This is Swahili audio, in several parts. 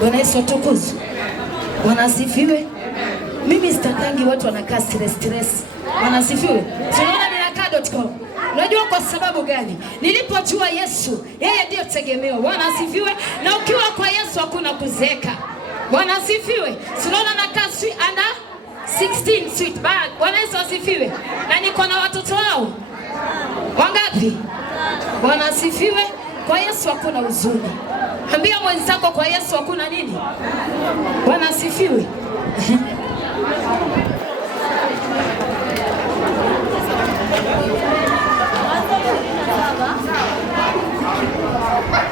Bwana Yesu atukuzwe. Bwana asifiwe. Mimi sitakangi watu wanakaa stress. Bwana asifiwe. Tunaona ninakaa.com. Unajua kwa sababu gani? Nilipojua Yesu, yeye ndio tegemeo. Bwana asifiwe. Na ukiwa kwa Yesu hakuna kuzeeka. Bwana asifiwe. Tunaona nakaa under 16 sweet bag. Bwana Yesu asifiwe. Na niko na watoto wao. Wangapi? Bwana asifiwe. Kwa Yesu hakuna huzuni. Ambia mwenzako kwa Yesu hakuna nini? Bwana asifiwe.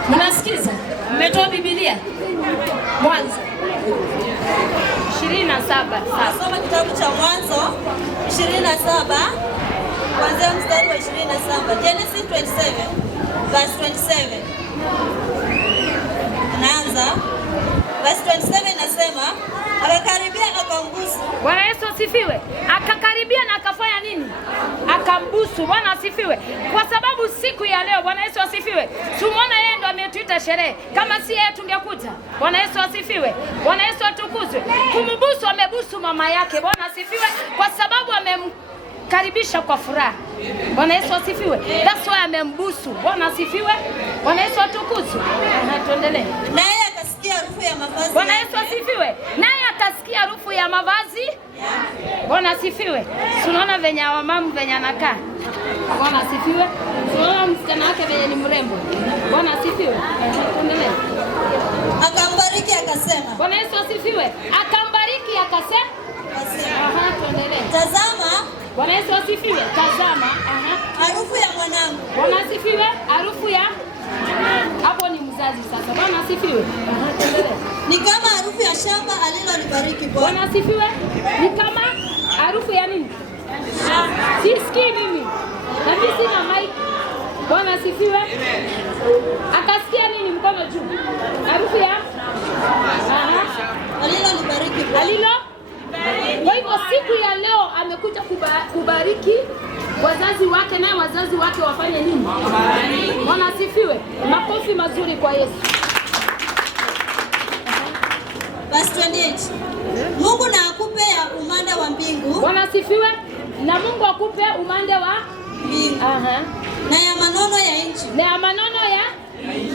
Mnasikiza? Mmetoa Biblia? Mwanzo 27. Nasoma kitabu cha Mwanzo 27 kuanzia mstari wa 27. Genesis 27 verse 27. Naanza. Verse 27 nasema, akakaribia akambusu. Bwana Yesu asifiwe. Akakaribia na akafanya nini? Akambusu. Bwana asifiwe. Kwa sababu siku ya leo, Bwana Yesu asifiwe, tumeona yeye ndo ametuita sherehe. Kama si yeye tungekuta. Bwana Yesu asifiwe. Bwana Yesu atukuzwe. Kumbusu, amebusu mama yake. Bwana asifiwe. Kwa sababu amemkaribisha kwa furaha. Bwana Yesu asifiwe. That's why amembusu. Bwana asifiwe. Bwana Yesu atukuzwe. Tuendelee. Naye akasikia harufu ya mavazi. Bwana Yesu asifiwe. Naye akasikia harufu ya mavazi. Bwana asifiwe. Tunaona venye wamama venye anakaa. Bwana asifiwe. Tunaona msichana wake venye ni mrembo. Bwana asifiwe. Tuendelee. Akambariki akasema. Bwana Yesu asifiwe. Akambariki akasema. Tuendelee. Tazama. Bwana Yesu asifiwe. Tazama. Harufu ya mwanangu. Bwana asifiwe. Harufu ya hapo ni mzazi sasa. Bwana asifiwe. Tuendelee. Ni kama harufu ya shamba alilolibariki Bwana. Bwana asifiwe. Ni kama harufu ya nini? Sisikii mimi. Na mimi sina mic. Bwana asifiwe. Akasikia nini? Mkono juu. Harufu ya alilolibariki Bwana. Kwa hivyo siku ya leo amekuja kubariki wazazi wake, naye wazazi wake wafanye nini? Bwana asifiwe. Makofi mazuri kwa Yesu. Verse 28. Mungu na akupe umande wa mbingu. Bwana asifiwe. Na Mungu akupe umande wa mbingu. Na ya manono ya nchi. Na ya manono ya.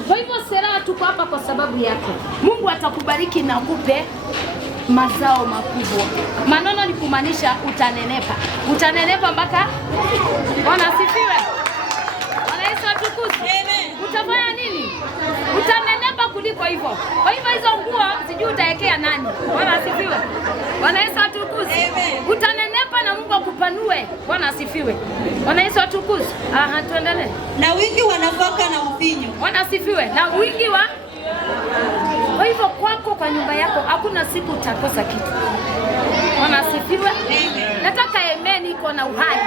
Kwa hivyo Sera, tuko hapa kwa sababu yako. Mungu atakubariki na akupe mazao makubwa. Manono ni kumaanisha utanenepa. Utanenepa mpaka. Bwana asifiwe. Bwana Yesu atukuzwe. Amen. Utafanya nini? Utanenepa kuliko hivyo. Kwa hivyo hizo nguo sijui utaekea nani. Bwana asifiwe. Bwana Yesu atukuzwe. Utanenepa na Mungu akupanue. Bwana asifiwe. Bwana Yesu atukuzwe. Tuendelee. Na wingi wa nafaka na mvinyo. Bwana asifiwe. Na wingi wa. Kwa hivyo kwako, kwa nyumba yako hakuna siku utakosa kitu. Bwana asifiwe. Nataka amen iko na uhai.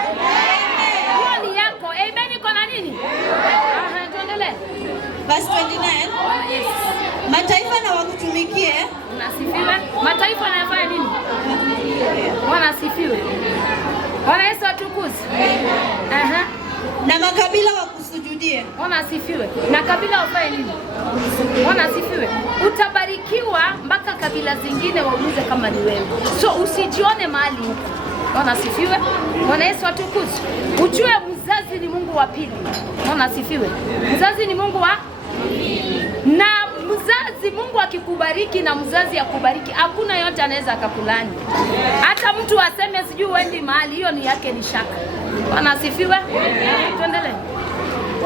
Hiyo ni yako. Amen iko na nini? Tuendelee. Verse 29. Yes. Mataifa na wakutumikie. Bwana asifiwe. Mataifa yanafanya nini? Bwana asifiwe. Bwana Yesu atukuzwe. Na makabila wakusujudie. Bwana asifiwe. Na kabila wafanye nini? Bwana asifiwe. Utabarikiwa mpaka kabila zingine waulize kama ni wewe. So usijione mahali huko. Bwana asifiwe. Bwana Yesu atukuzwe. Ujue mzazi ni Mungu wa pili. Bwana asifiwe. Mzazi ni Mungu wa na mzazi, Mungu akikubariki na mzazi akubariki, hakuna yote anaweza akakulani. Hata mtu aseme sijui uendi mahali, hiyo ni yake, ni shaka. Bwana asifiwe. Tuendelee.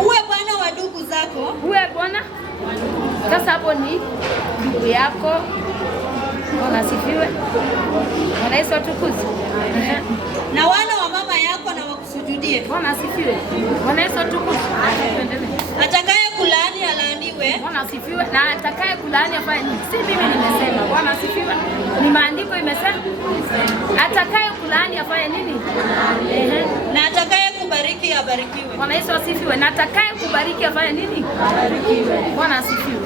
Uwe bwana wa ndugu zako. Uwe bwana. Sasa hapo ni ndugu yako. Bwana asifiwe. Bwana Yesu atukuzwe. Na wana wa mama yako na wakusujudie. Bwana asifiwe. Bwana Yesu atukuzwe. Tuendelee. Atakaye kulaani alaaniwe. Bwana asifiwe. Na atakaye kulaani afanye nini? Si mimi nimesema. Bwana asifiwe. Ni maandiko imesema. Atakaye kulaani afanye nini? Na atakaye kubariki abarikiwe. Bwana Yesu asifiwe. Na atakaye kubariki afanye nini? Abarikiwe. Bwana asifiwe.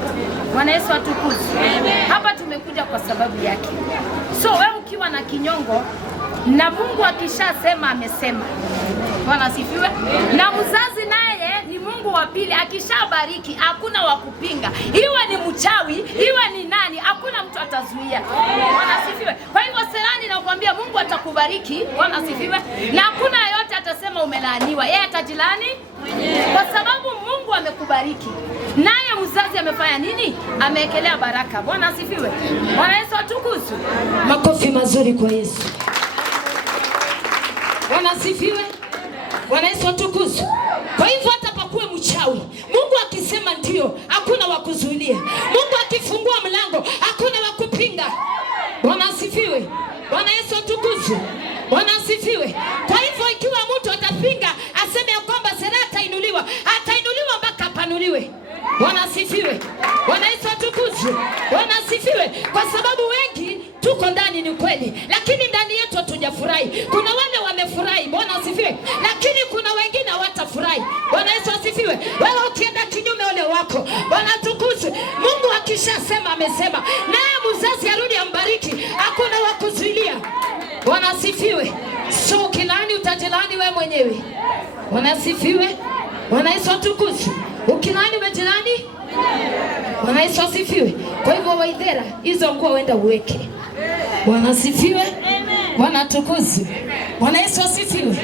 Bwana Yesu atukuzwe. Hapa tumekuja kwa sababu yake. So wewe ukiwa na kinyongo na Mungu akishasema amesema. Bwana asifiwe. Na mzazi naye ni Mungu wa pili, akishabariki hakuna wa kupinga. Iwe ni mchawi, iwe ni nani, hakuna utazuia. Bwana asifiwe. Kwa hivyo Serani, nakwambia Mungu atakubariki. Bwana asifiwe. Na hakuna yeyote atasema umelaaniwa. Yeye atajilani kwa sababu Mungu amekubariki. Naye mzazi amefanya nini? Ameekelea baraka. Bwana asifiwe. Bwana Yesu atukuzwe. Makofi mazuri kwa Yesu. Bwana asifiwe. Bwana Yesu atukuzwe. Kwa hivyo hata pakuwe mchawi, Mungu akisema ndio, hakuna wa kuzuilia. Mungu akifungua mlango, hakuna wa kupinga. Bwana asifiwe. Bwana Yesu atukuzwe. Bwana asifiwe. Kwa hivyo ikiwa mtu atapinga, aseme ya kwamba Serah atainuliwa, atainuliwa mpaka apanuliwe. Bwana asifiwe. Bwana Yesu atukuzwe. Bwana asifiwe. Kwa sababu wengi tuko ndani, ni kweli, lakini ndani yetu hatujafurahi. Kuna wale wamefurahi, Bwana asifiwe, lakini kuna wengine hawatafurahi. Bwana Yesu asifiwe. Wewe ukienda kinyume ole wako. Bwana atukuzwe. Mungu akishasema amesema, naye mzazi arudi ambariki, hakuna wa kuzuilia. Bwana asifiwe. So ukilani utajilani wewe mwenyewe. Bwana asifiwe. Bwana Yesu atukuzwe. Ukilani umejilani. Bwana Yesu asifiwe. Kwa hivyo Waithera, hizo nguo uenda uweke. Bwana asifiwe. Bwana atukuzwe. Bwana Yesu asifiwe.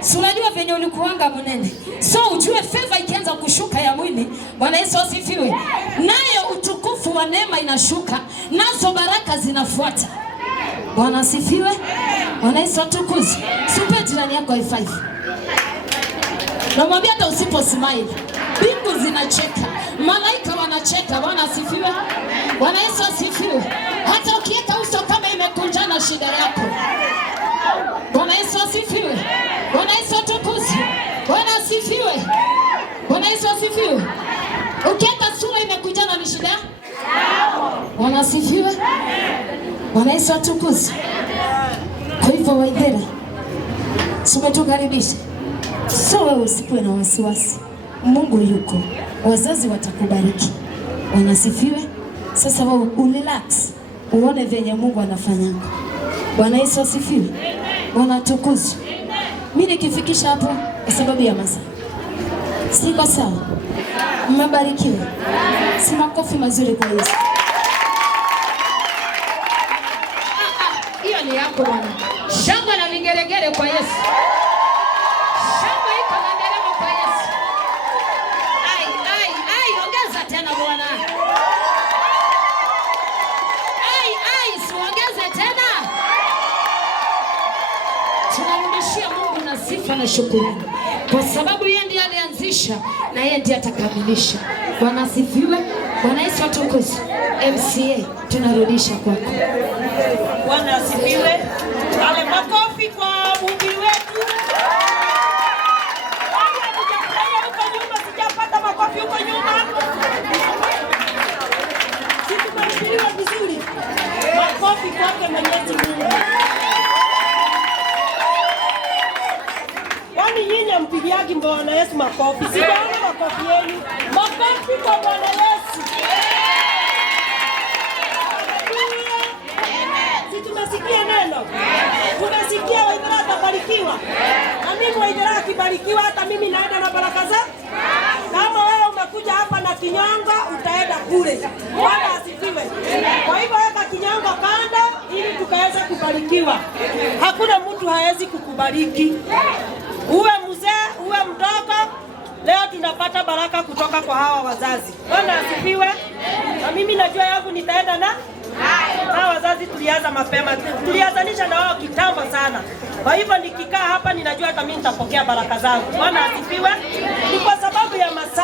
Si unajua venye ulikuanga mnene, so ujue favor ikianza kushuka ya mwili. Bwana Yesu asifiwe. Nayo utukufu wa neema inashuka, nazo baraka zinafuata. Bwana asifiwe. Bwana Yesu atukuzwe. Sipe jirani yako high five. Namwambia hata usipo smile, mbingu zinacheka, malaika wanacheka. Bwana asifiwe. Bwana Yesu asifiwe. Hata ukiweka uso kama imekunjana shida yako. Bwana Yesu asifiwe. Bwana Yesu atukuzwe. Bwana asifiwe. Bwana Yesu asifiwe. Ukiweka sura imekunjana ni shida yako. Bwana asifiwe. Bwana Yesu atukuzwe. Kwa hivyo Waithera, tumetukaribisha. So wewe usikuwe na wasiwasi. Mungu yuko. Wazazi watakubariki. Bwana asifiwe. Sasa wewe urelax, uone venye Mungu anafanya. Bwana Yesu asifiwe. Bwana atukuzwe. Mimi nikifikisha hapo kwa sababu ya masaa. Siko sawa? Mmebarikiwa. Si makofi mazuri kwa Yesu. Hiyo ni yako bwana. Shangwe na vigeregere kwa Yesu. Shangwe iko na nderemo kwa Yesu. Ongeza tena bwana. Siongeze tena. Tunarudishia Mungu na sifa na shukrani, kwa sababu yeye ndiye alianzisha na yeye ndiye atakamilisha. Bwana asifiwe. Bwana Yesu atukuzwe. MCA tunarudisha kwako. Bwana asifiwe. Ale makofi kwa mhubiri wetu. Wale hujafurahia huko nyuma, sijapata makofi huko nyuma. Sisi tumehubiriwa vizuri. Makofi kwake Mwenyezi Mungu. Kwani nyinyi mpigiaji Bwana Yesu makofi? Sijaona makofi yenu. Makofi kwa Bwana Yesu. Tumesikia neno. Tumesikia Waithera atabarikiwa. Na mimi Waithera akibarikiwa, hata mimi naenda na baraka zangu. Kama wewe umekuja hapa na kinyongo, utaenda kule. Bwana asifiwe. Kwa hivyo weka kinyongo kando ili tukaweze kubarikiwa. Hakuna mtu hawezi kukubariki. Uwe mzee, uwe mdogo, leo tunapata baraka kutoka kwa hawa wazazi. Bwana asifiwe. Na mimi najua yangu nitaenda na hawa wazazi. Tulianza mapema, tulianzanisha na wao kitambo sana. Kwa hivyo nikikaa hapa ninajua hata mimi nitapokea baraka zangu. Bwana asifiwe. Ni kwa sababu ya masaa.